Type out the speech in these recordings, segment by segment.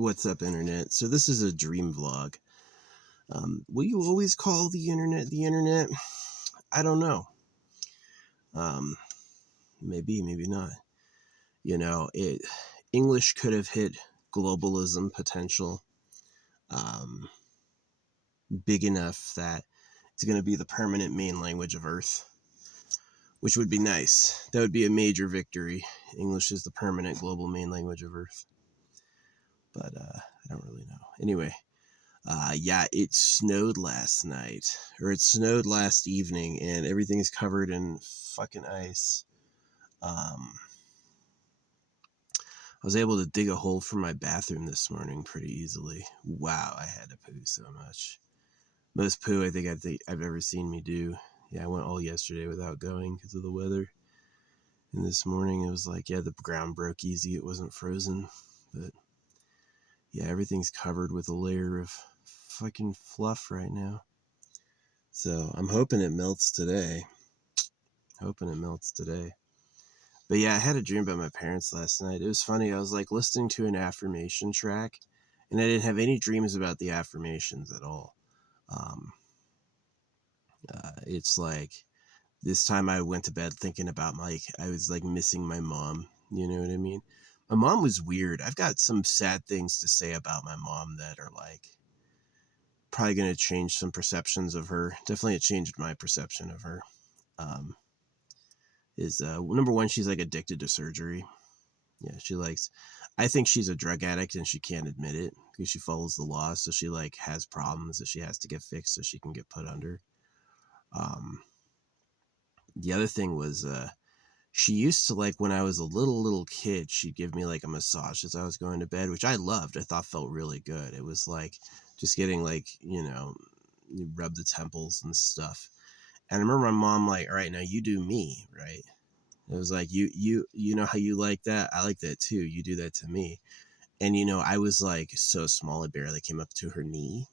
What's up, internet? So this is a dream vlog. Will you always call the internet the internet? I don't know. Maybe, maybe not. English could have hit globalism potential big enough that it's going to be the permanent main language of Earth, which would be nice. That would be a major victory. English is the permanent global main language of Earth. But I don't really know. Anyway. Yeah, it snowed last night, or it snowed last evening, and everything's covered in fucking ice. I was able to dig a hole for my bathroom this morning pretty easily. Wow, I had to poo so much. Most poo I think I've ever seen me do. Yeah, I went all yesterday without going because of the weather. And this morning it was like, yeah, the ground broke easy. It wasn't frozen, but yeah, everything's covered with a layer of fucking fluff right now. So I'm hoping it melts today. But yeah, I had a dream about my parents last night. It was funny. I was like listening to an affirmation track, and I didn't have any dreams about the affirmations at all. It's like this time I went to bed thinking about I was like missing my mom. You know what I mean? My mom was weird. I've got some sad things to say about my mom that are like probably going to change some perceptions of her. Definitely it changed my perception of her. Number one, she's like addicted to surgery. Yeah, I think she's a drug addict and she can't admit it because she follows the law. So she like has problems that she has to get fixed so she can get put under. The other thing was, she used to, like, when I was a little kid, she'd give me like a massage as I was going to bed, which I loved. I thought felt really good. It was like just getting like, you rub the temples and stuff. And I remember my mom like, all right, now you do me, right? It was like, you know how you like that? I like that too. You do that to me. And, I was like so small, I barely came up to her knee.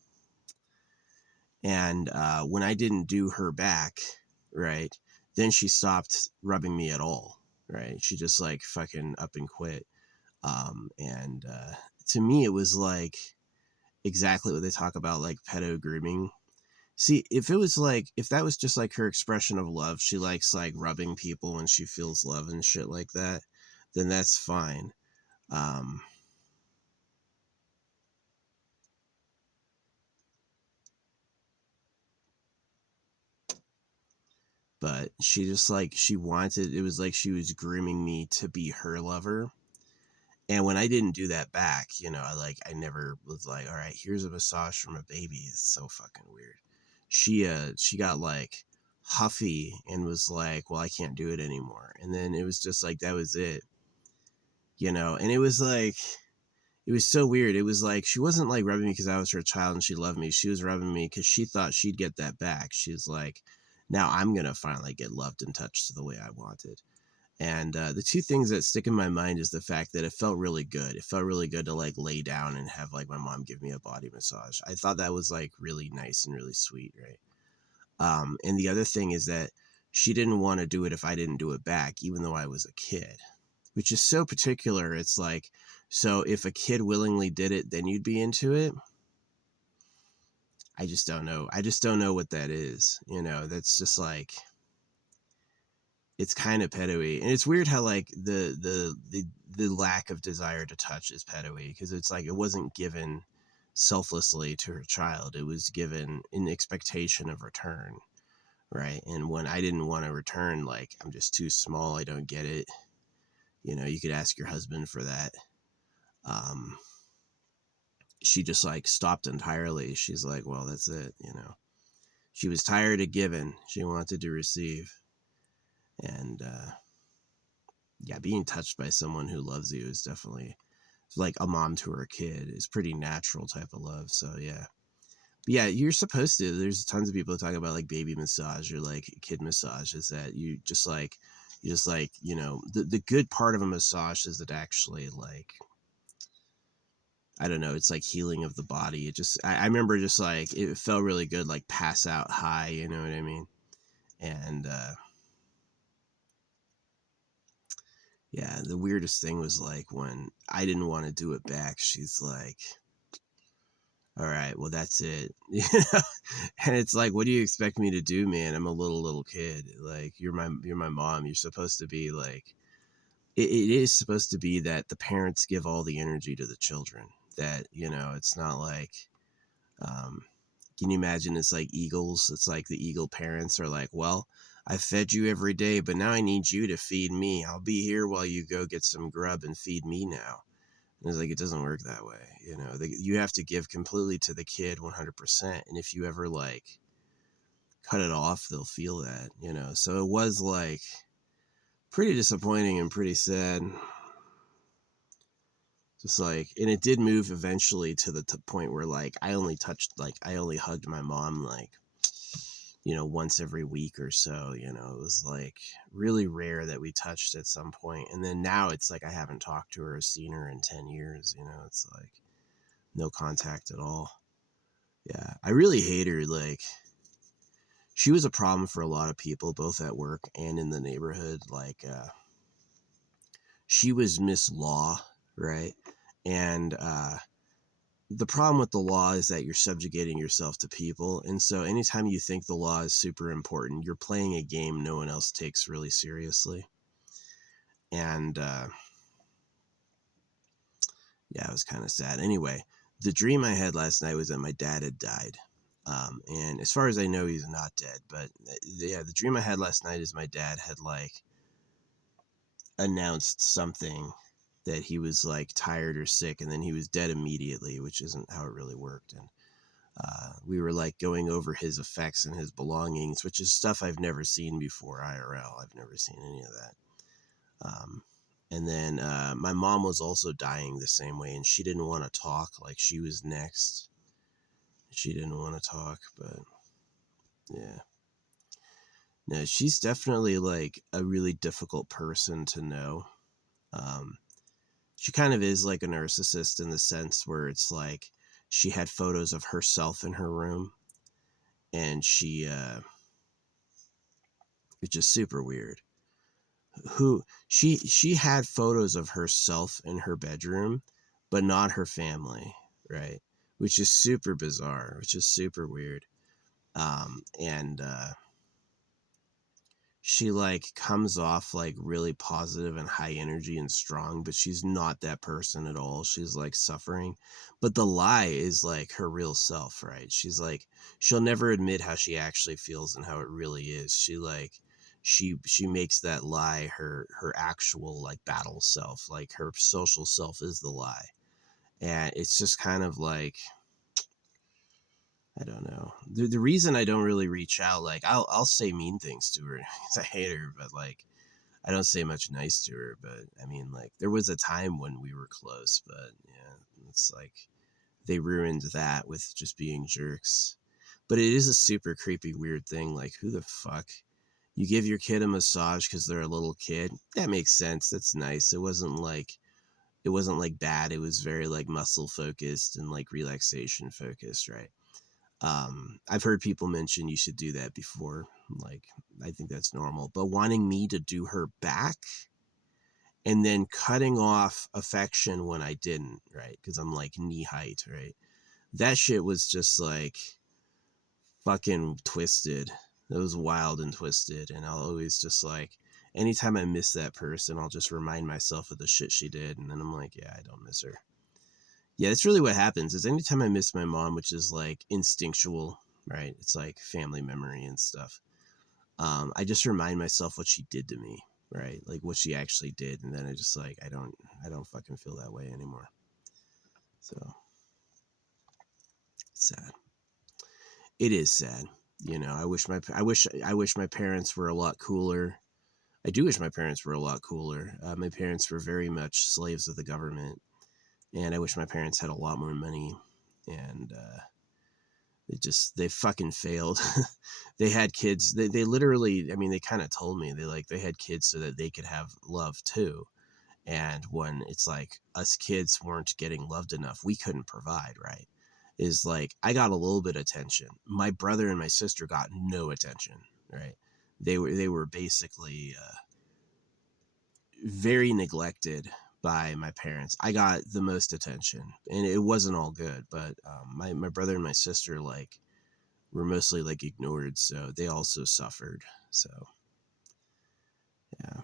And when I didn't do her back, right, then she stopped rubbing me at all, right? She just like fucking up and quit. And to me, it was like exactly what they talk about, like pedo grooming. See, if that was just like her expression of love, she likes like rubbing people when she feels love and shit like that, then that's fine. But she just like, it was like she was grooming me to be her lover. And when I didn't do that back, I never was like, all right, here's a massage from a baby. It's so fucking weird. She got like huffy and was like, well, I can't do it anymore. And then it was just like, that was it, and it was like, it was so weird. It was like, she wasn't like rubbing me because I was her child and she loved me. She was rubbing me because she thought she'd get that back. She's like, now I'm going to finally get loved and touched the way I wanted. And the two things that stick in my mind is the fact that it felt really good. It felt really good to like lay down and have like my mom give me a body massage. I thought that was like really nice and really sweet, right? And the other thing is that she didn't want to do it if I didn't do it back, even though I was a kid, which is so particular. It's like, so if a kid willingly did it, then you'd be into it. I just don't know. I just don't know what that is. That's just like, it's kind of pedo-y. And it's weird how like the lack of desire to touch is pedo-y, because it's like it wasn't given selflessly to her child. It was given in expectation of return, right? And when I didn't want to return, like, I'm just too small, I don't get it. You could ask your husband for that. She just like stopped entirely. She's like, well, that's it. She was tired of giving. She wanted to receive. And yeah, being touched by someone who loves you is definitely like a mom to her kid. Is pretty natural type of love. So yeah. But yeah, you're supposed to. There's tons of people that talk about like baby massage or like kid massage, is that you just like, the good part of a massage is that actually, like, I don't know, it's like healing of the body. I remember just like, it felt really good, like pass out high, you know what I mean? And Yeah, the weirdest thing was like when I didn't want to do it back, she's like, all right, well that's it. You know? And it's like, what do you expect me to do, man? I'm a little kid. Like you're my mom. You're supposed to be like it is supposed to be that the parents give all the energy to the children. That, it's not like um can you imagine it's like eagles? It's like the eagle parents are like, well, I fed you every day, but now I need you to feed me. I'll be here while you go get some grub and feed me now. And it's like, it doesn't work that way. You have to give completely to the kid 100%. And if you ever like cut it off, they'll feel that. So it was like pretty disappointing and pretty sad. Just like, and it did move eventually to the point where like I only hugged my mom like, once every week or so. It was like really rare that we touched at some point. And then now it's like I haven't talked to her or seen her in 10 years. It's like no contact at all. Yeah, I really hate her. Like, she was a problem for a lot of people, both at work and in the neighborhood. Like, she was Miss Law, right? And the problem with the law is that you're subjugating yourself to people. And so anytime you think the law is super important, you're playing a game no one else takes really seriously. And yeah, it was kind of sad. Anyway, the dream I had last night was that my dad had died. And as far as I know, he's not dead. But yeah, the dream I had last night is my dad had like announced something that he was like tired or sick, and then he was dead immediately, which isn't how it really worked. And we were like going over his effects and his belongings, which is stuff I've never seen before IRL. I've never seen any of that. And then my mom was also dying the same way, and she didn't want to talk. Like, she was next. She didn't want to talk, but yeah. No, she's definitely like a really difficult person to know. She kind of is like a narcissist in the sense where it's like she had photos of herself in her room, and it's just super weird. She had photos of herself in her bedroom, but not her family, right? Which is super bizarre, which is super weird. And she like comes off like really positive and high energy and strong, but she's not that person at all. She's like suffering. But the lie is like her real self, right? She's like, she'll never admit how she actually feels and how it really is. She makes that lie her actual like battle self. Like, her social self is the lie. And it's just kind of like, I don't know. The reason I don't really reach out, like I'll say mean things to her because I hate her, but like I don't say much nice to her. But I mean, like, there was a time when we were close, but yeah, it's like they ruined that with just being jerks. But it is a super creepy, weird thing. Like, who the fuck? You give your kid a massage because they're a little kid. That makes sense. That's nice. It wasn't like bad. It was very like muscle focused and like relaxation focused, right? I've heard people mention you should do that before. Like, I think that's normal. But wanting me to do her back and then cutting off affection when I didn't, right? Because I'm like knee height, right? That shit was just like fucking twisted. It was wild and twisted. And I'll always just like, anytime I miss that person, I'll just remind myself of the shit she did. And then I'm like, yeah, I don't miss her. Yeah, that's really what happens is anytime I miss my mom, which is like instinctual, right? It's like family memory and stuff. I just remind myself what she did to me, right? Like what she actually did. And then I just like, I don't fucking feel that way anymore. So it's sad. It is sad. I wish my parents were a lot cooler. I do wish my parents were a lot cooler. My parents were very much slaves of the government, and I wish my parents had a lot more money. And they fucking failed. They had kids. They literally, I mean, they kind of told me they had kids so that they could have love too. And when it's like us kids weren't getting loved enough, we couldn't provide, right? Is like, I got a little bit of attention. My brother and my sister got no attention, right? They were basically very neglected by my parents. I got the most attention, and it wasn't all good. But my brother and my sister like were mostly like ignored, so they also suffered. So yeah,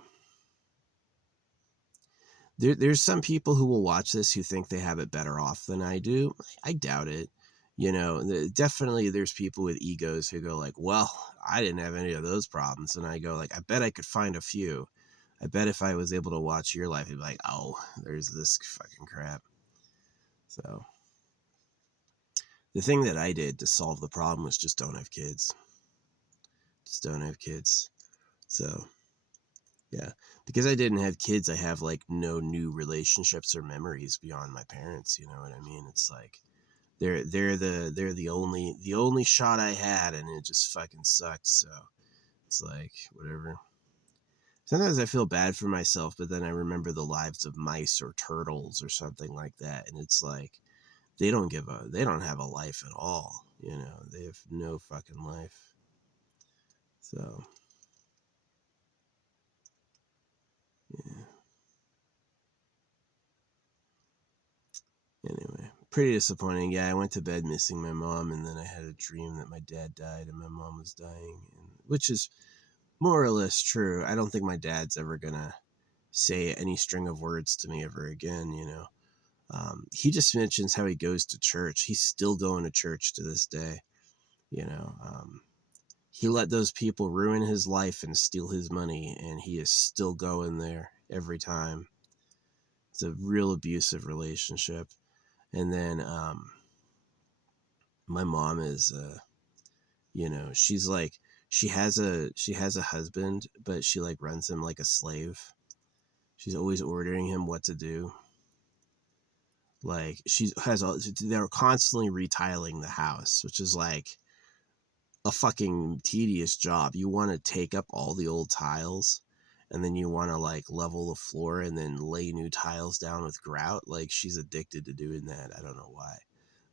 there's some people who will watch this who think they have it better off than I do. I doubt it. You know, definitely there's people with egos who go like, well, I didn't have any of those problems. And I go like, I bet I could find a few. I bet if I was able to watch your life, it'd be like, oh, there's this fucking crap. So the thing that I did to solve the problem was just don't have kids. Just don't have kids. So yeah, because I didn't have kids, I have like no new relationships or memories beyond my parents. You know what I mean? It's like they're the only shot I had, and it just fucking sucked. So it's like whatever. Sometimes I feel bad for myself, but then I remember the lives of mice or turtles or something like that, and it's like they don't have a life at all. You know, they have no fucking life. So yeah. Anyway, pretty disappointing. Yeah, I went to bed missing my mom, and then I had a dream that my dad died and my mom was dying, which is more or less true. I don't think my dad's ever gonna say any string of words to me ever again. You know, he just mentions how he goes to church. He's still going to church to this day. You know, he let those people ruin his life and steal his money, and he is still going there every time. It's a real abusive relationship. And then my mom is, you know, she's like, she has a husband, but she like runs him like a slave. She's always ordering him what to do. Like they're constantly retiling the house, which is like a fucking tedious job. You want to take up all the old tiles, and then you want to like level the floor and then lay new tiles down with grout. Like she's addicted to doing that. I don't know why.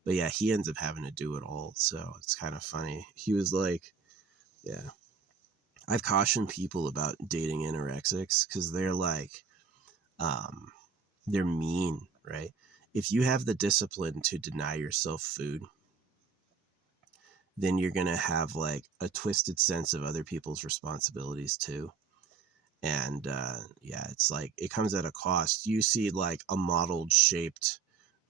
But yeah, he ends up having to do it all. So it's kind of funny. He was like, yeah. I've cautioned people about dating anorexics because they're like, um, they're mean, right? If you have the discipline to deny yourself food, then you're going to have like a twisted sense of other people's responsibilities too. And yeah, it's like it comes at a cost. You see like a modeled shaped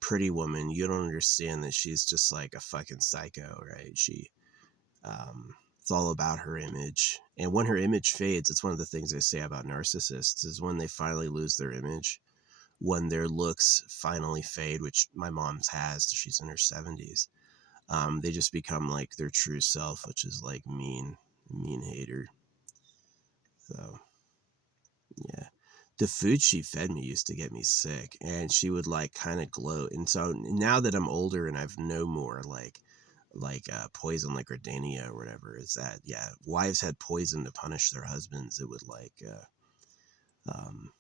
pretty woman, you don't understand that she's just like a fucking psycho, right? It's all about her image. And when her image fades, it's one of the things they say about narcissists is when they finally lose their image, when their looks finally fade, which my mom's has, she's in her 70s. They just become like their true self, which is like mean hater. So yeah. The food she fed me used to get me sick, and she would like kind of gloat. And so now that I'm older and I've no more poison like Gardenia or whatever, is that yeah, wives had poison to punish their husbands. It would like um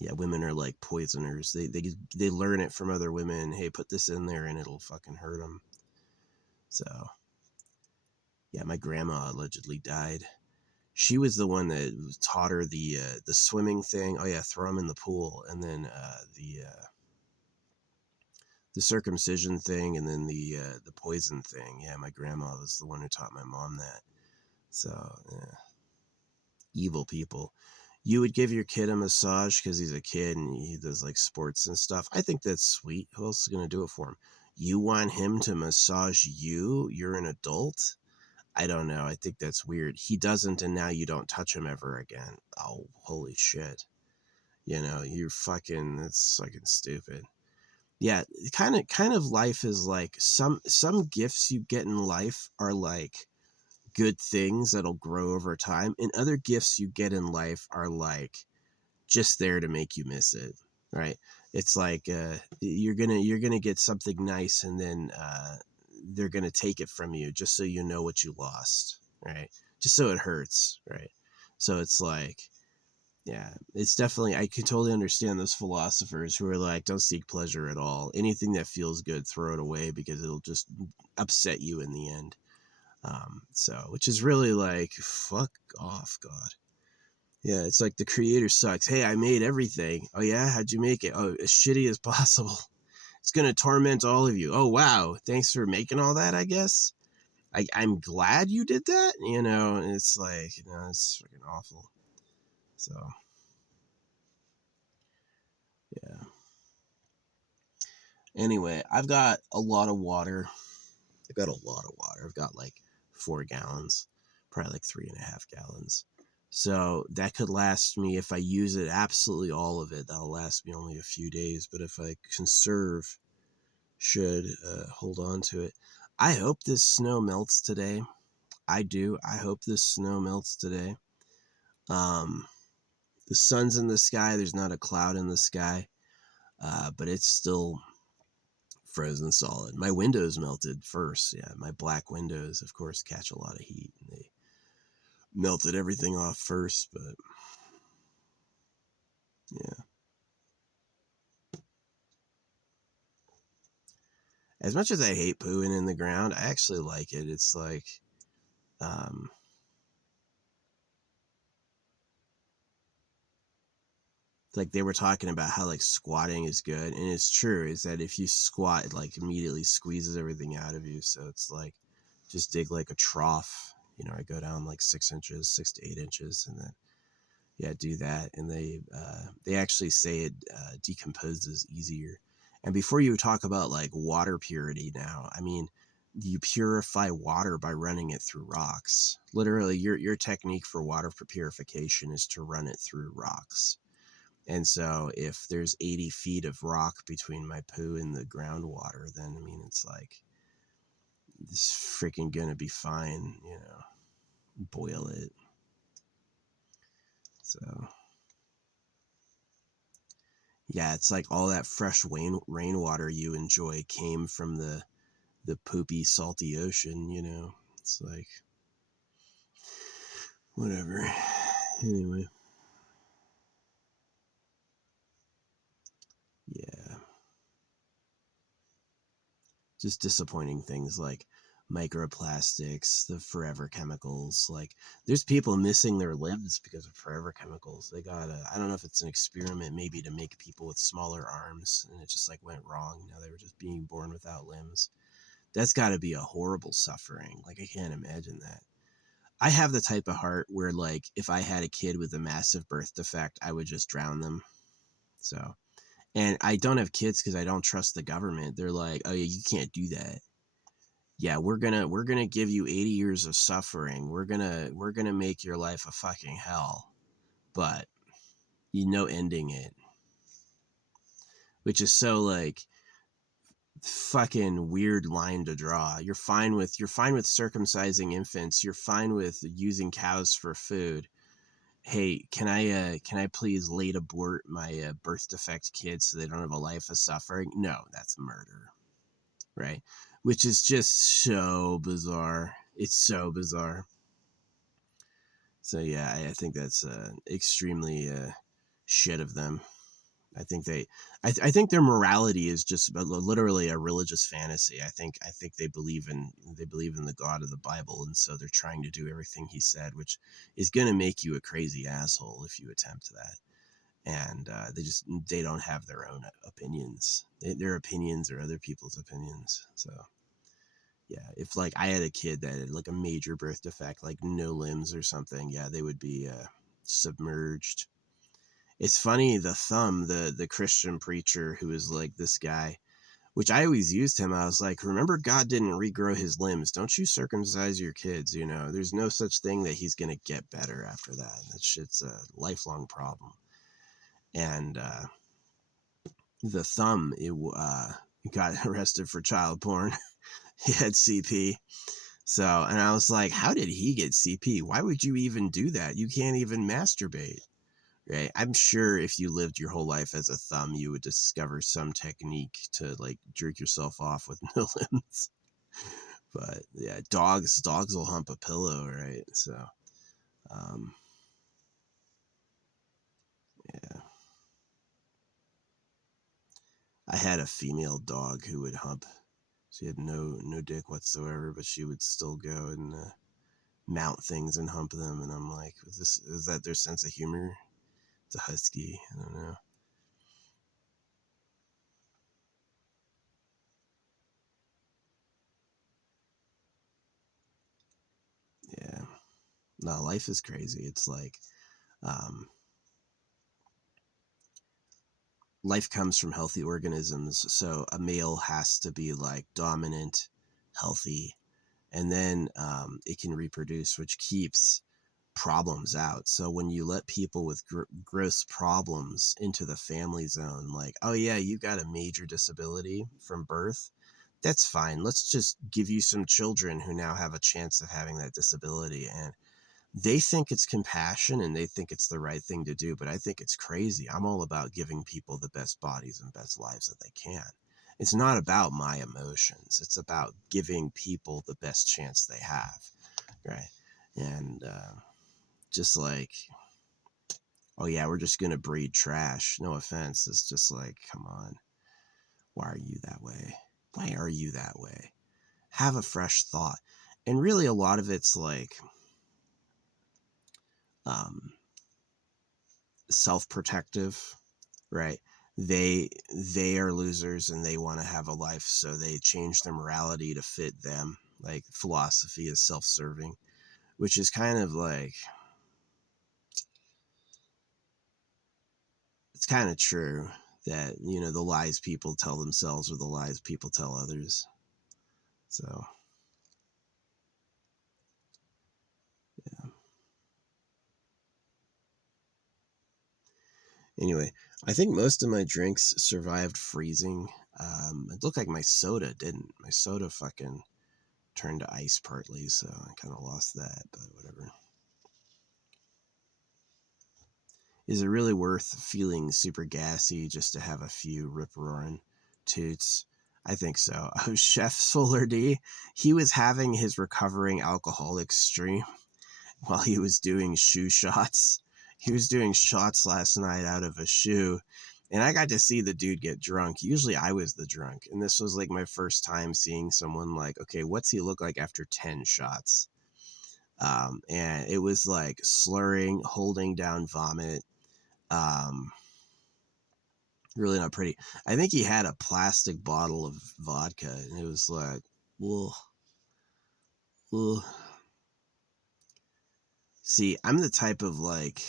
yeah, women are like poisoners. They learn it from other women. Hey, put this in there and it'll fucking hurt them. So yeah, my grandma allegedly died. She was the one that taught her the swimming thing. Oh yeah, throw them in the pool, and then the circumcision thing, and then the poison thing. Yeah, my grandma was the one who taught my mom that. So yeah, evil people. You would give your kid a massage because he's a kid and he does like sports and stuff. I think that's sweet. Who else is gonna do it for him? You want him to massage you? You're an adult. I don't know. I think that's weird. He doesn't, and now you don't touch him ever again. Oh, holy shit. You know, that's fucking stupid. Yeah, kind of life is like some gifts you get in life are like good things that'll grow over time, and other gifts you get in life are like just there to make you miss it, right? It's like you're gonna get something nice, and then they're gonna take it from you just so you know what you lost, right? Just so it hurts, right? So it's like, yeah, it's definitely, I can totally understand those philosophers who are like, don't seek pleasure at all. Anything that feels good, throw it away because it'll just upset you in the end. So, which is really like, fuck off, God. Yeah, it's like the creator sucks. Hey, I made everything. Oh yeah, how'd you make it? Oh, as shitty as possible. It's gonna torment all of you. Oh wow, thanks for making all that. I guess. I'm glad you did that. You know, and it's like, you know, it's freaking awful. So yeah. Anyway, I've got a lot of water. I've got a lot of water. I've got like 4 gallons, probably like 3.5 gallons. So that could last me, if I use it absolutely all of it, that'll last me only a few days. But if I conserve, should hold on to it. I hope this snow melts today. I do. I hope this snow melts today. Um, the sun's in the sky. There's not a cloud in the sky, but it's still frozen solid. My windows melted first. Yeah, my black windows, of course, catch a lot of heat, and they melted everything off first. But yeah, as much as I hate pooing in the ground, I actually like it. It's um, like they were talking about how like squatting is good, and it's true. Is that if you squat, it like immediately squeezes everything out of you. So it's like just dig like a trough. You know, I go down like 6 inches, 6 to 8 inches, and then yeah, do that, and they actually say it decomposes easier. And before you talk about like water purity, now, I mean, you purify water by running it through rocks. Literally, your technique for water purification is to run it through rocks. And so, if there's 80 feet of rock between my poo and the groundwater, then I mean, it's like it's freaking gonna be fine, you know. Boil it. So yeah, it's like all that fresh rainwater you enjoy came from the poopy, salty ocean, you know? It's like, whatever. Anyway, yeah. Just disappointing things like microplastics, the forever chemicals. Like, there's people missing their limbs because of forever chemicals. They got I don't know if it's an experiment maybe to make people with smaller arms, and it just like went wrong. Now they were just being born without limbs. That's got to be a horrible suffering. Like, I can't imagine that. I have the type of heart where, like, if I had a kid with a massive birth defect, I would just drown them. So, and I don't have kids because I don't trust the government. They're like, oh yeah, you can't do that. Yeah, we're gonna give you 80 years of suffering. We're gonna make your life a fucking hell, but you know, ending it, which is so like fucking weird line to draw. You're fine with circumcising infants. You're fine with using cows for food. Hey, can I please late abort my birth defect kids so they don't have a life of suffering? No, that's murder, right? Which is just so bizarre. It's so bizarre. So yeah, I think that's extremely shit of them. I think I think their morality is just literally a religious fantasy. I think they believe in the God of the Bible, and so they're trying to do everything he said, which is going to make you a crazy asshole if you attempt that. And they don't have their own opinions. Their opinions are other people's opinions. So yeah, if like I had a kid that had like a major birth defect, like no limbs or something, yeah, they would be submerged. It's funny, the thumb, the Christian preacher who is like this guy, which I always used him. I was like, remember, God didn't regrow his limbs. Don't you circumcise your kids? You know, there's no such thing that he's gonna get better after that. That shit's a lifelong problem. And the thumb, it got arrested for child porn. He had CP. So, and I was like, how did he get CP? Why would you even do that? You can't even masturbate. Right? I'm sure if you lived your whole life as a thumb, you would discover some technique to like jerk yourself off with no limbs. But yeah, dogs will hump a pillow, right? So, um, yeah, I had a female dog who would hump. She had no dick whatsoever, but she would still go and mount things and hump them, and I'm like, is that their sense of humor? It's a husky. I don't know. Yeah. No, life is crazy. It's like, um, life comes from healthy organisms. So a male has to be like dominant, healthy, and then it can reproduce, which keeps problems out. So when you let people with gross problems into the family zone, like, oh yeah, you got a major disability from birth, that's fine. Let's just give you some children who now have a chance of having that disability. And they think it's compassion and they think it's the right thing to do, but I think it's crazy. I'm all about giving people the best bodies and best lives that they can. It's not about my emotions. It's about giving people the best chance they have, right? And just like, oh yeah, we're just gonna breed trash. No offense. It's just like, come on. Why are you that way? Why are you that way? Have a fresh thought. And really, a lot of it's like um, self-protective, right? They are losers and they want to have a life, so they change their morality to fit them. Like philosophy is self-serving, which is kind of like, it's kind of true that, you know, the lies people tell themselves are the lies people tell others. So yeah. Anyway, I think most of my drinks survived freezing. It looked like my soda didn't. My soda fucking turned to ice partly, so I kind of lost that, but whatever. Is it really worth feeling super gassy just to have a few rip-roaring toots? I think so. Oh, Chef Solar D, he was having his recovering alcoholic stream while he was doing shoe shots. He was doing shots last night out of a shoe, and I got to see the dude get drunk. Usually I was the drunk, and this was like my first time seeing someone like, okay, what's he look like after 10 shots? And it was like slurring, holding down vomit. Um, really not pretty. I think he had a plastic bottle of vodka, and it was like, ugh, ugh. See, I'm the type of like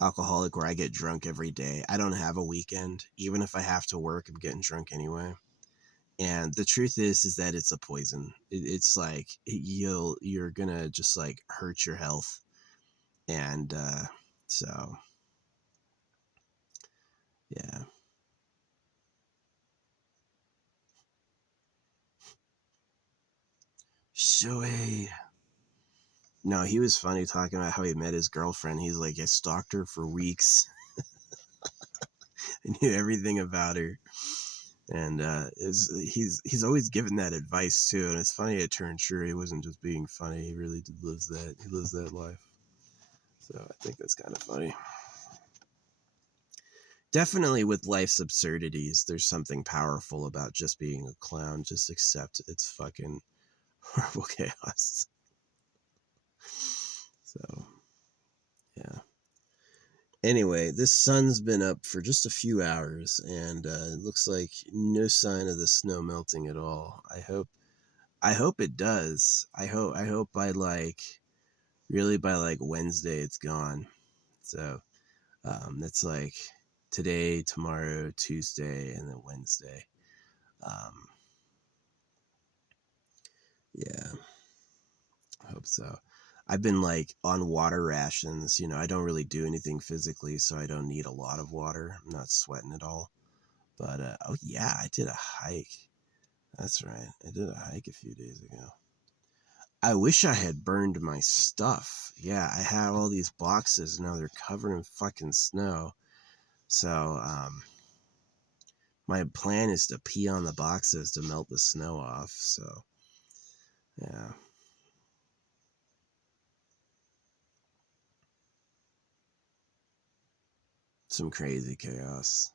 alcoholic where I get drunk every day. I don't have a weekend. Even if I have to work, I'm getting drunk anyway. And the truth is that it's a poison. It's like you're gonna just like hurt your health. And so yeah. Shui. No, he was funny talking about how he met his girlfriend. He's like, I stalked her for weeks. I knew everything about her. And he's always given that advice too. And it's funny it turned true. He wasn't just being funny. He really lives that. He lives that life. So I think that's kind of funny. Definitely with life's absurdities, there's something powerful about just being a clown. Just accept it's fucking horrible chaos. So yeah. Anyway, this sun's been up for just a few hours, and it looks like no sign of the snow melting at all. I hope it does. I hope by like really by like Wednesday it's gone. So that's like today, tomorrow, Tuesday, and then Wednesday. Um, yeah, I hope so. I've been like on water rations. You know, I don't really do anything physically, so I don't need a lot of water. I'm not sweating at all. But oh yeah, I did a hike. That's right. I did a hike a few days ago. I wish I had burned my stuff. Yeah, I have all these boxes now. They're covered in fucking snow. So my plan is to pee on the boxes to melt the snow off. So yeah, some crazy chaos.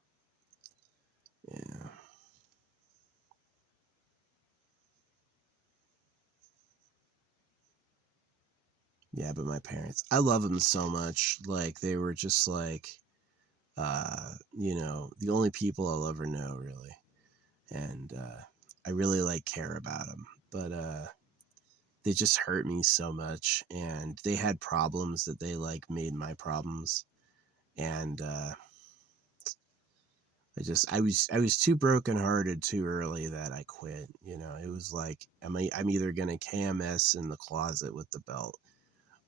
Yeah. Yeah, but my parents, I love them so much. Like, they were just like, the only people I'll ever know, really. And I really like care about them. But they just hurt me so much, and they had problems that they like made my problems. And I was too brokenhearted too early that I quit. It was like, I'm either gonna KMS in the closet with the belt,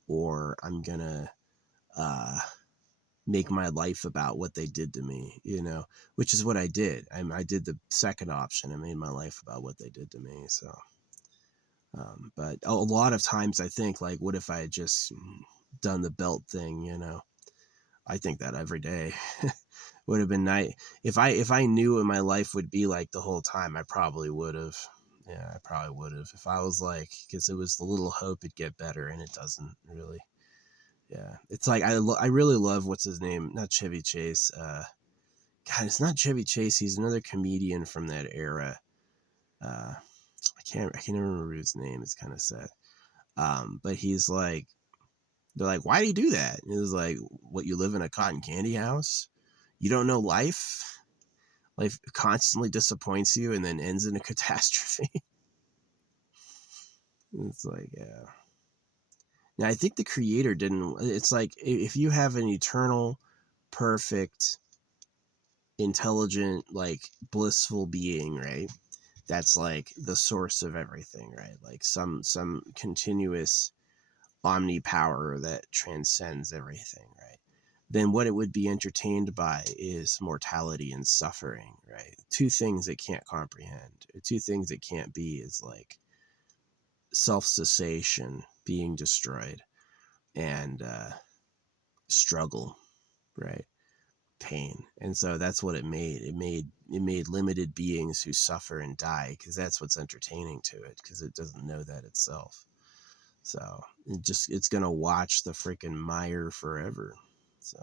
or I'm gonna uh, make my life about what they did to me. Which is what I did. I did the second option. I made my life about what they did to me. So, but a lot of times I think, like, what if I had just done the belt thing? I think that every day. Would have been nice if I knew what my life would be like the whole time. I probably would have. Yeah, I probably would have, if I was like, because it was the little hope it'd get better, and it doesn't really. Yeah, it's like I really love, what's his name? Not Chevy Chase. God, it's not Chevy Chase. He's another comedian from that era. I can't remember his name. It's kind of sad. But he's like, they're like, why do you do that? And it was like, what, you live in a cotton candy house? You don't know life? Life constantly disappoints you and then ends in a catastrophe. It's like, yeah. Now, I think the creator didn't. It's like, if you have an eternal, perfect, intelligent, like, blissful being, right? That's like the source of everything, right? Like some continuous omnipower that transcends everything, right? Then what it would be entertained by is mortality and suffering, right? Two things it can't comprehend, or two things it can't be, is like self-cessation, being destroyed, and struggle, right? Pain. And so that's what it made limited beings who suffer and die, because that's what's entertaining to it, because it doesn't know that itself. So it's gonna watch the freaking mire forever. So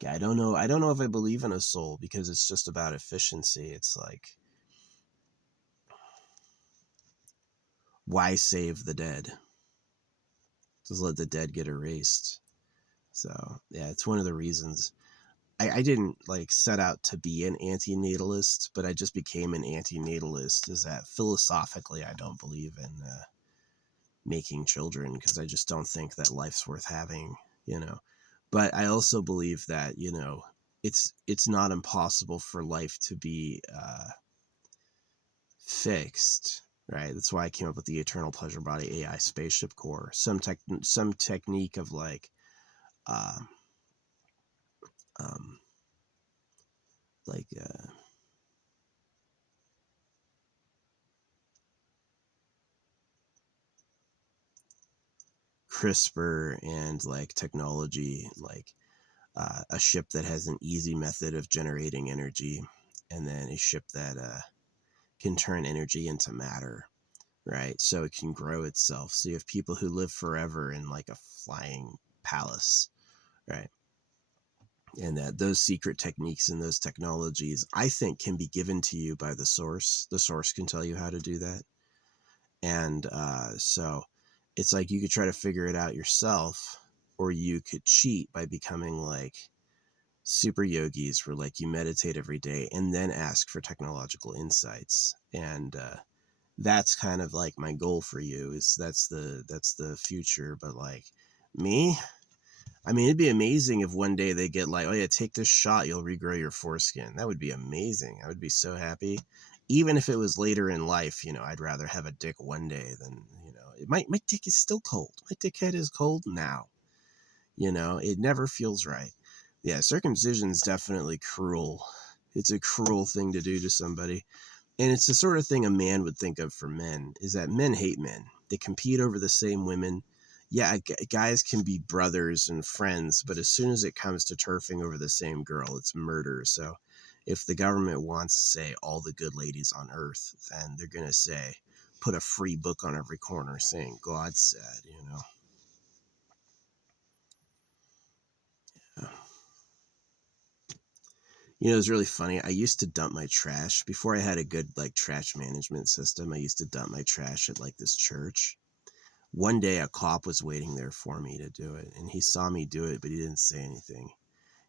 yeah, I don't know if I believe in a soul, because it's just about efficiency. It's like, why save the dead? Just let the dead get erased. So yeah, it's one of the reasons I didn't like set out to be an antinatalist, but I just became an antinatalist. Is that philosophically I don't believe in making children, because I just don't think that life's worth having, you know. But I also believe that, it's not impossible for life to be fixed, right? That's why I came up with the Eternal Pleasure Body AI spaceship core. Some technique of like, uh, um, like CRISPR, and like technology, like a ship that has an easy method of generating energy, and then a ship that can turn energy into matter, right? So it can grow itself. So you have people who live forever in like a flying palace, right? And that those secret techniques and those technologies, I think, can be given to you by the source. The source can tell you how to do that. And so it's like, you could try to figure it out yourself, or you could cheat by becoming like super yogis, where like you meditate every day and then ask for technological insights. And that's kind of like my goal for you, is that's the future. But like me, I mean, it'd be amazing if one day they get like, oh yeah, take this shot, you'll regrow your foreskin. That would be amazing. I would be so happy. Even if it was later in life, I'd rather have a dick one day than, my dick is still cold. My dick head is cold now. It never feels right. Yeah, circumcision's definitely cruel. It's a cruel thing to do to somebody. And it's the sort of thing a man would think of for men, is that men hate men. They compete over the same women. Yeah, guys can be brothers and friends, but as soon as it comes to turfing over the same girl, it's murder. So if the government wants to say all the good ladies on earth, then they're going to say, put a free book on every corner saying God said. It's really funny. I used to dump my trash before I had a good like trash management system. I used to dump my trash at like this church. One day a cop was waiting there for me to do it, and he saw me do it, but he didn't say anything.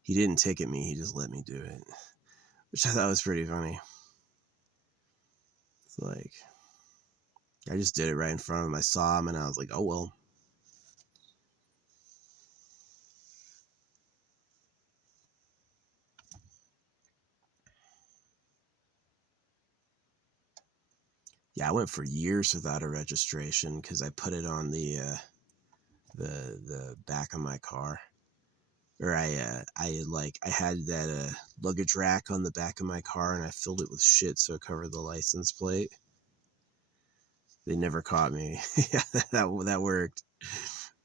He didn't ticket me, he just let me do it, which I thought was pretty funny. It's like, I just did it right in front of him. I saw him and I was like, oh well. Yeah, I went for years without a registration because I put it on the back of my car. Or I had that luggage rack on the back of my car, and I filled it with shit so it covered the license plate. They never caught me. Yeah, that worked.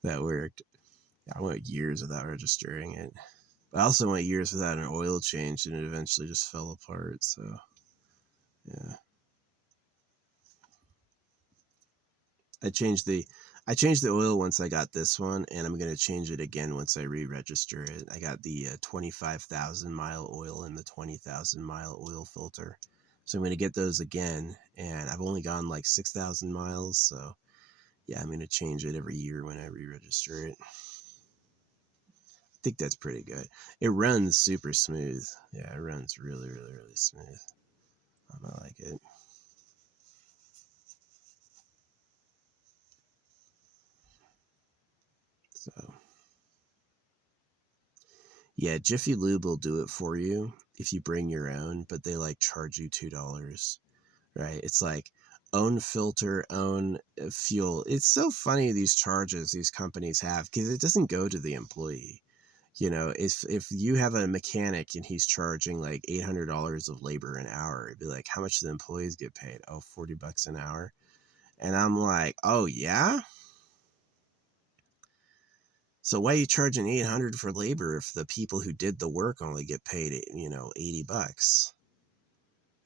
That worked. I went years without registering it. But I also went years without an oil change, and it eventually just fell apart. So yeah, I changed the I changed the oil once I got this one, and I'm gonna change it again once I re-register it. I got the 25,000 mile oil and the 20,000 mile oil filter, so I'm gonna get those again. And I've only gone like 6,000 miles, so yeah, I'm gonna change it every year when I re-register it. I think that's pretty good. It runs super smooth. Yeah, it runs really, really, really smooth. I like it. So yeah, Jiffy Lube will do it for you if you bring your own, but they like charge you $2, right? It's like own filter, own fuel. It's so funny these charges these companies have because it doesn't go to the employee. You know, if you have a mechanic and he's charging like $800 of labor an hour, it'd be like, how much do the employees get paid? Oh, $40 an hour. And I'm like, oh yeah. So why are you charging 800 for labor if the people who did the work only get paid, $80?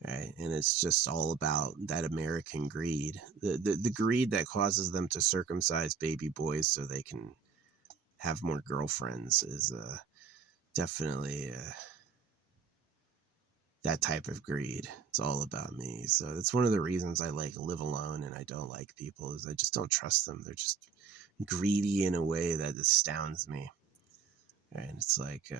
Right? And it's just all about that American greed. The greed that causes them to circumcise baby boys so they can have more girlfriends is definitely that type of greed. It's all about me. So that's one of the reasons I like live alone and I don't like people is I just don't trust them. They're just greedy in a way that astounds me. And it's like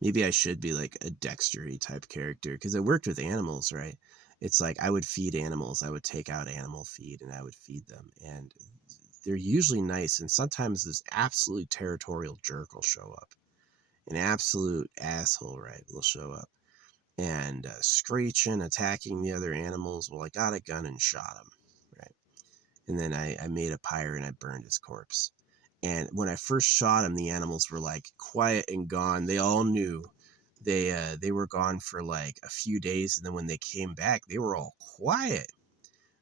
maybe I should be like a Dextery type character because I worked with animals, right? It's like I would feed animals. I would take out animal feed and I would feed them. And they're usually nice. And sometimes this absolutely territorial jerk will show up. An absolute asshole, right, will show up and screeching, attacking the other animals. Well, I got a gun and shot him, right? And then I made a pyre and I burned his corpse. And when I first shot him, the animals were like quiet and gone. They all knew they were gone for like a few days, and then when they came back, they were all quiet.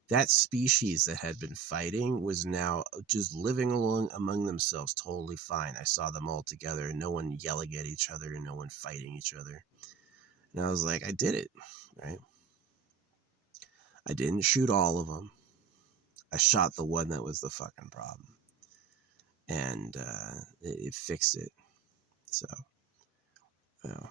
That species that had been fighting was now just living along among themselves, totally fine. I saw them all together, and no one yelling at each other, and no one fighting each other. And I was like, I did it, right? I didn't shoot all of them. I shot the one that was the fucking problem, and it fixed it. So, you know,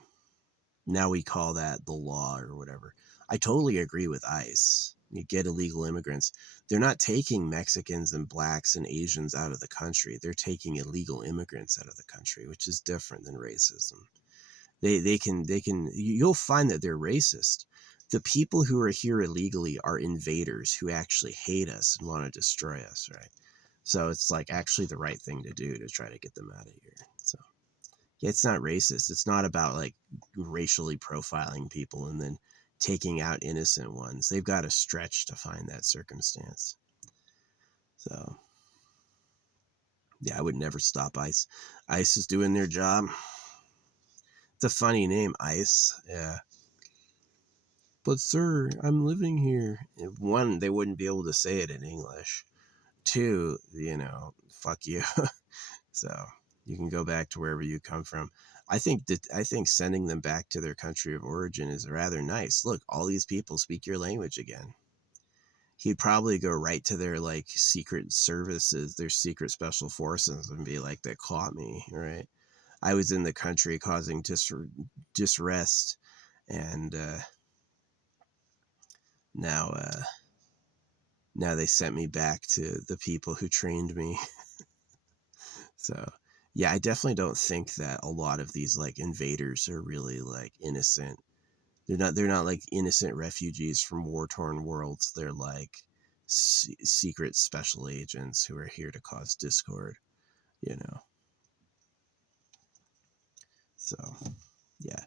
now we call that the law or whatever. I totally agree with ICE. You get illegal immigrants. They're not taking Mexicans and blacks and Asians out of the country. They're taking illegal immigrants out of the country, which is different than racism. They can you'll find that they're racist. The people who are here illegally are invaders who actually hate us and want to destroy us, right? So it's like actually the right thing to do to try to get them out of here. So yeah, it's not racist. It's not about like racially profiling people and then taking out innocent ones. They've got to stretch to find that circumstance. So yeah, I would never stop ICE. ICE is doing their job. It's a funny name, ICE. Yeah. But sir, I'm living here. One, they wouldn't be able to say it in English. Two, fuck you. So you can go back to wherever you come from. I think sending them back to their country of origin is rather nice. Look, all these people speak your language again. He'd probably go right to their like secret services, their secret special forces, and be like, "They caught me, right? I was in the country causing disrest, and now now they sent me back to the people who trained me. So yeah, I definitely don't think that a lot of these like invaders are really like innocent. They're not like innocent refugees from war-torn worlds. They're like secret special agents who are here to cause discord, you know. So yeah,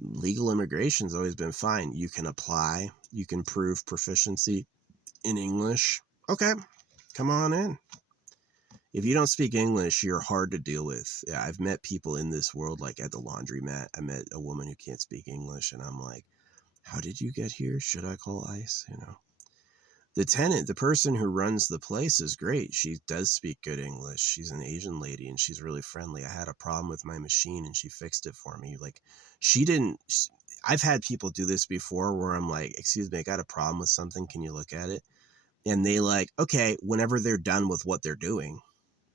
legal immigration's always been fine. You can apply, you can prove proficiency in English. Okay, come on in. If you don't speak English, you're hard to deal with. Yeah, I've met people in this world, like at the laundromat. I met a woman who can't speak English, and I'm like, how did you get here? Should I call ICE? You know, the tenant, the person who runs the place is great. She does speak good English. She's an Asian lady and she's really friendly. I had a problem with my machine and she fixed it for me. Like, she didn't, I've had people do this before where I'm like, excuse me, I got a problem with something. Can you look at it? And they like, okay, whenever they're done with what they're doing,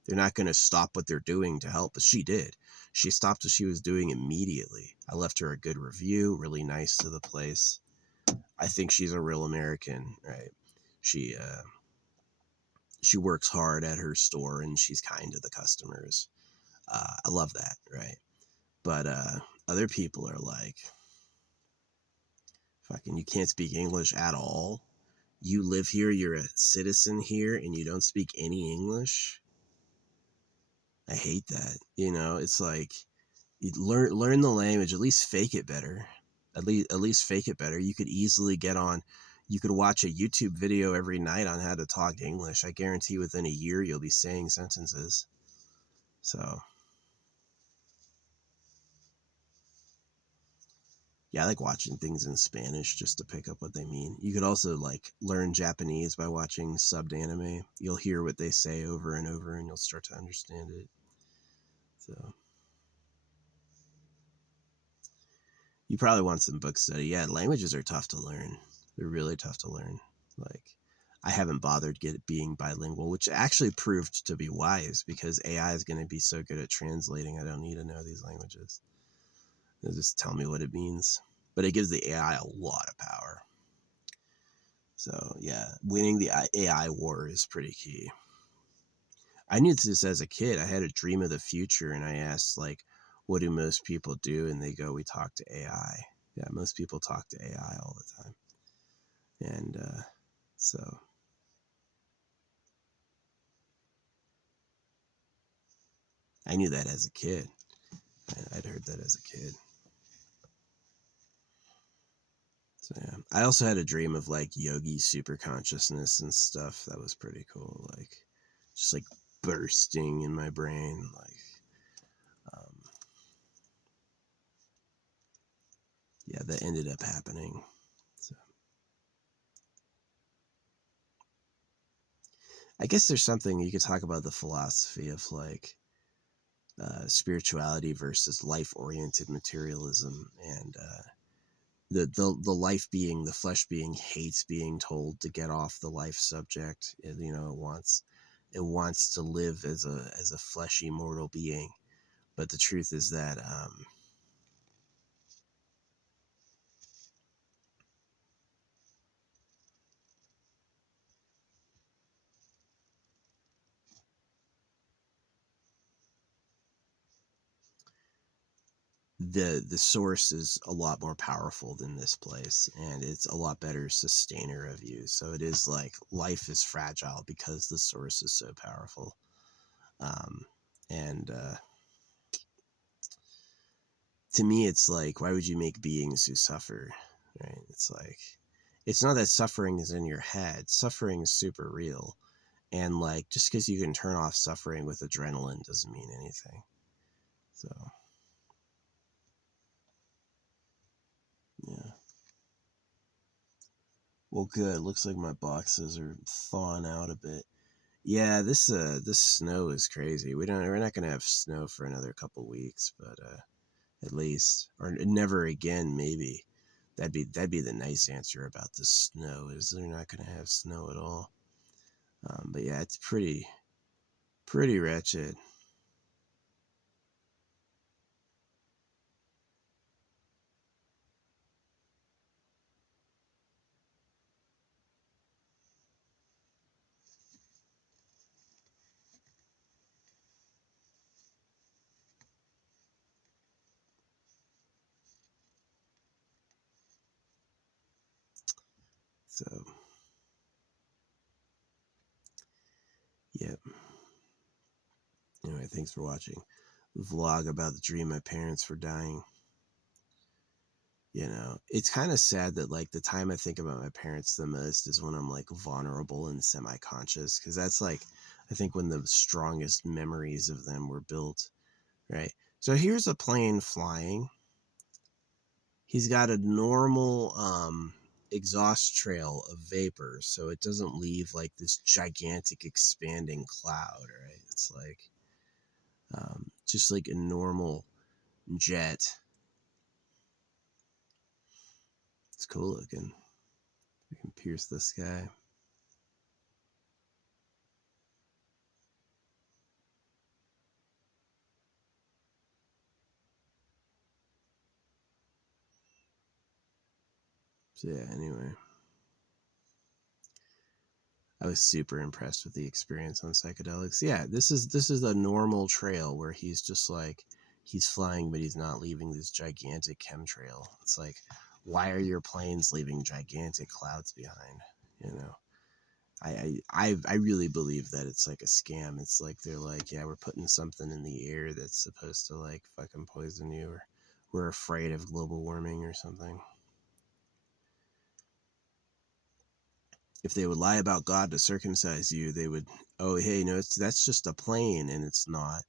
they're not going to stop what they're doing to help. But she did. She stopped what she was doing immediately. I left her a good review, really nice to the place. I think she's a real American, right? She she works hard at her store and she's kind to the customers. I love that, right? But other people are like, fucking, you can't speak English at all. You live here, you're a citizen here, and you don't speak any English. I hate that. You know, it's like, you learn the language, at least fake it better. At least fake it better. You could easily get on. You could watch a YouTube video every night on how to talk English. I guarantee within a year you'll be saying sentences. So yeah, I like watching things in Spanish just to pick up what they mean. You could also like learn Japanese by watching subbed anime. You'll hear what they say over and over and you'll start to understand it. So you probably want some book study. Yeah, languages are tough to learn. They're really tough to learn. Like, I haven't bothered being bilingual, which actually proved to be wise because AI is going to be so good at translating. I don't need to know these languages. They'll just tell me what it means. But it gives the AI a lot of power. So yeah, winning the AI war is pretty key. I knew this as a kid. I had a dream of the future and I asked like, what do most people do? And they go, we talk to AI. Yeah, most people talk to AI all the time. And so I knew that as a kid. I'd heard that as a kid. So yeah. I also had a dream of like yogi super consciousness and stuff. That was pretty cool. Like, just like bursting in my brain. Like, yeah, that ended up happening. So I guess there's something you could talk about the philosophy of like spirituality versus life-oriented materialism, and the life being, the flesh being hates being told to get off the life subject. You know, it wants to live as a fleshy mortal being, but the truth is that the source is a lot more powerful than this place, and it's a lot better sustainer of you. So it is like life is fragile because the source is so powerful. um and to me it's like, why would you make beings who suffer, right? It's like, it's not that suffering is in your head. Suffering is super real, and like, just because you can turn off suffering with adrenaline doesn't mean anything. So yeah. Well, good. Looks like my boxes are thawing out a bit. Yeah, this snow is crazy. We're not gonna have snow for another couple weeks, but at least, or never again, maybe. That'd be the nice answer about the snow, is they're not gonna have snow at all. But yeah, it's pretty wretched. So, yeah. Anyway, thanks for watching. Vlog about the dream my parents were dying. You know, it's kind of sad that like the time I think about my parents the most is when I'm like vulnerable and semi-conscious, because that's like I think when the strongest memories of them were built, right? So here's a plane flying. He's got a normal exhaust trail of vapor, so it doesn't leave like this gigantic expanding cloud, right? It's like just like a normal jet. It's cool looking. We can pierce the sky. So yeah, anyway. I was super impressed with the experience on psychedelics. Yeah, this is a normal trail where he's just like he's flying, but he's not leaving this gigantic chemtrail. It's like, why are your planes leaving gigantic clouds behind? You know, I really believe that it's like a scam. It's like they're like, yeah, we're putting something in the air that's supposed to like fucking poison you, or we're afraid of global warming or something. If they would lie about God to circumcise you, they would, oh, hey, no, that's just a plane, and it's not.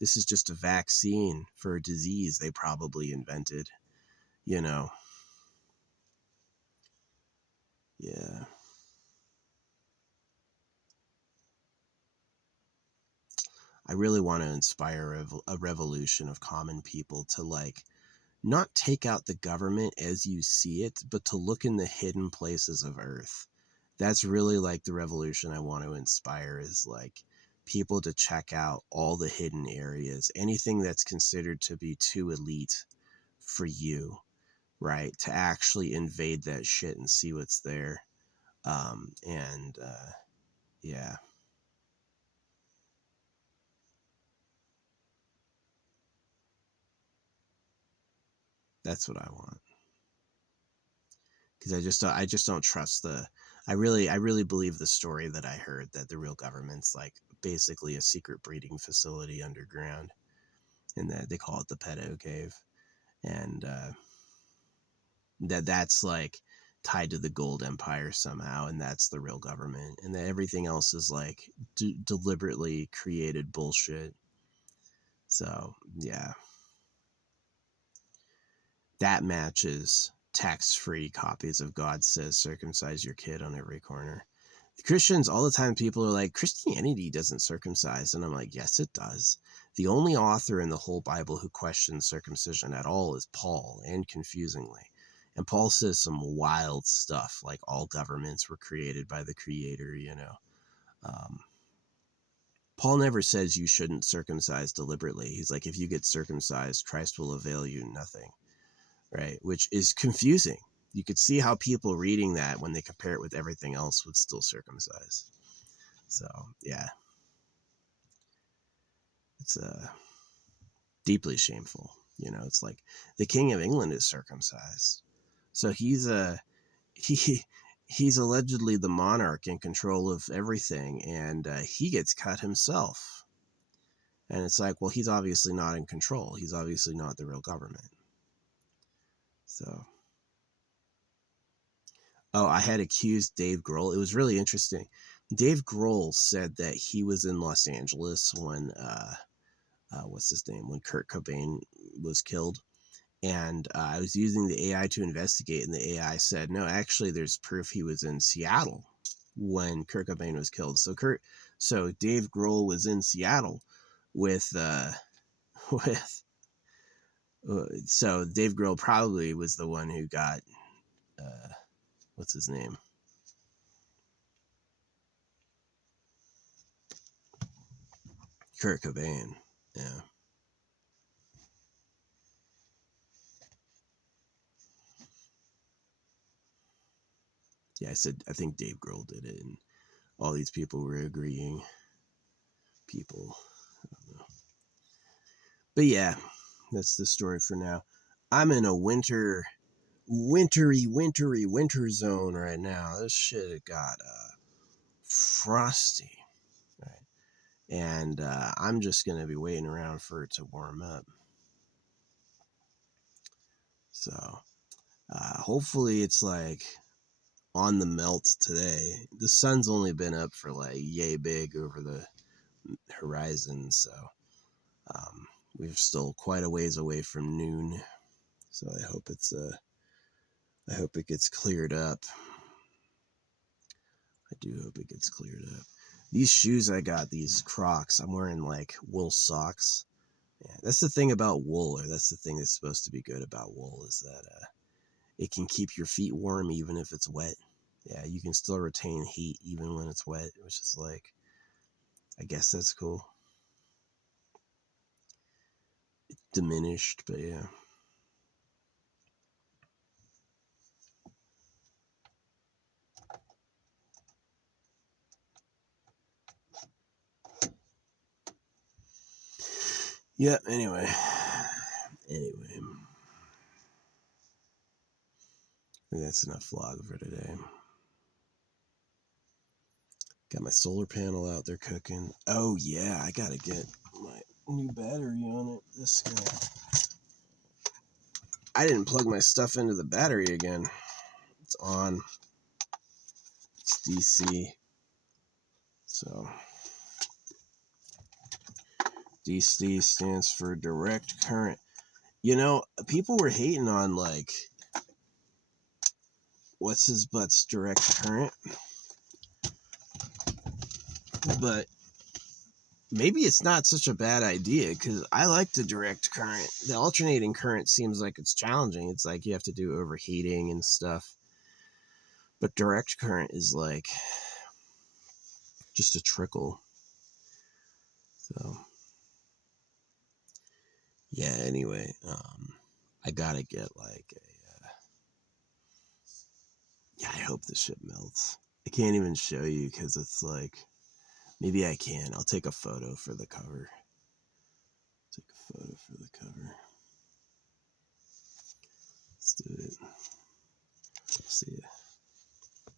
This is just a vaccine for a disease they probably invented, you know. Yeah. I really want to inspire a revolution of common people to like not take out the government as you see it, but to look in the hidden places of Earth. That's really like the revolution I want to inspire, is like people to check out all the hidden areas, anything that's considered to be too elite for you, right? To actually invade that shit and see what's there. And yeah, that's what I want. Because I just don't trust the. I really believe the story that I heard that the real government's like basically a secret breeding facility underground, and that they call it the pedo cave, and that's like tied to the gold empire somehow, and that's the real government, and that everything else is like deliberately created bullshit. So yeah, that matches tax-free copies of God Says Circumcise Your Kid on every corner. Christians, all the time, people are like, Christianity doesn't circumcise. And I'm like, yes, it does. The only author in the whole Bible who questions circumcision at all is Paul, and confusingly. And Paul says some wild stuff, like all governments were created by the Creator, you know. Um, Paul never says you shouldn't circumcise deliberately. He's like, if you get circumcised, Christ will avail you nothing, right? Which is confusing. You could see how people reading that, when they compare it with everything else, would still circumcise. So yeah, it's deeply shameful. You know, it's like the King of England is circumcised, so he he's allegedly the monarch in control of everything, and he gets cut himself. And it's like, well, he's obviously not in control. He's obviously not the real government. So, oh, I had accused Dave Grohl. It was really interesting. Dave Grohl said that he was in Los Angeles when what's his name, when Kurt Cobain was killed, and I was using the AI to investigate, and the AI said, no, actually, there's proof he was in Seattle when Kurt Cobain was killed. So Dave Grohl was in Seattle with with. So Dave Grohl probably was the one who got uh, what's his name, Kurt Cobain. Yeah, yeah. I think Dave Grohl did it, and all these people were agreeing. People, but yeah, that's the story for now. I'm in a winter wintry winter zone right now. This shit got frosty, right? And I'm just gonna be waiting around for it to warm up. So hopefully it's like on the melt today. The sun's only been up for like yay big over the horizon, so we're still quite a ways away from noon. So I hope it gets cleared up. I do hope it gets cleared up. These shoes I got, these Crocs, I'm wearing like wool socks. Yeah, that's the thing about wool, or that's the thing that's supposed to be good about wool, is that it can keep your feet warm even if it's wet. Yeah, you can still retain heat even when it's wet, which is like, I guess that's cool. Diminished, but yeah. Yeah, anyway. That's enough vlog for today. Got my solar panel out there cooking. Oh yeah, I gotta get my new battery on it. This guy. I didn't plug my stuff into the battery again. It's on. It's DC. So DC stands for direct current. You know, people were hating on like what's his butt's direct current, but maybe it's not such a bad idea, because I like the direct current. The alternating current seems like it's challenging. It's like you have to do overheating and stuff. But direct current is like just a trickle. So yeah, anyway, I gotta get like a yeah, I hope the shit melts. I can't even show you because it's like, maybe I can. I'll take a photo for the cover. Take a photo for the cover. Let's do it. I'll see ya.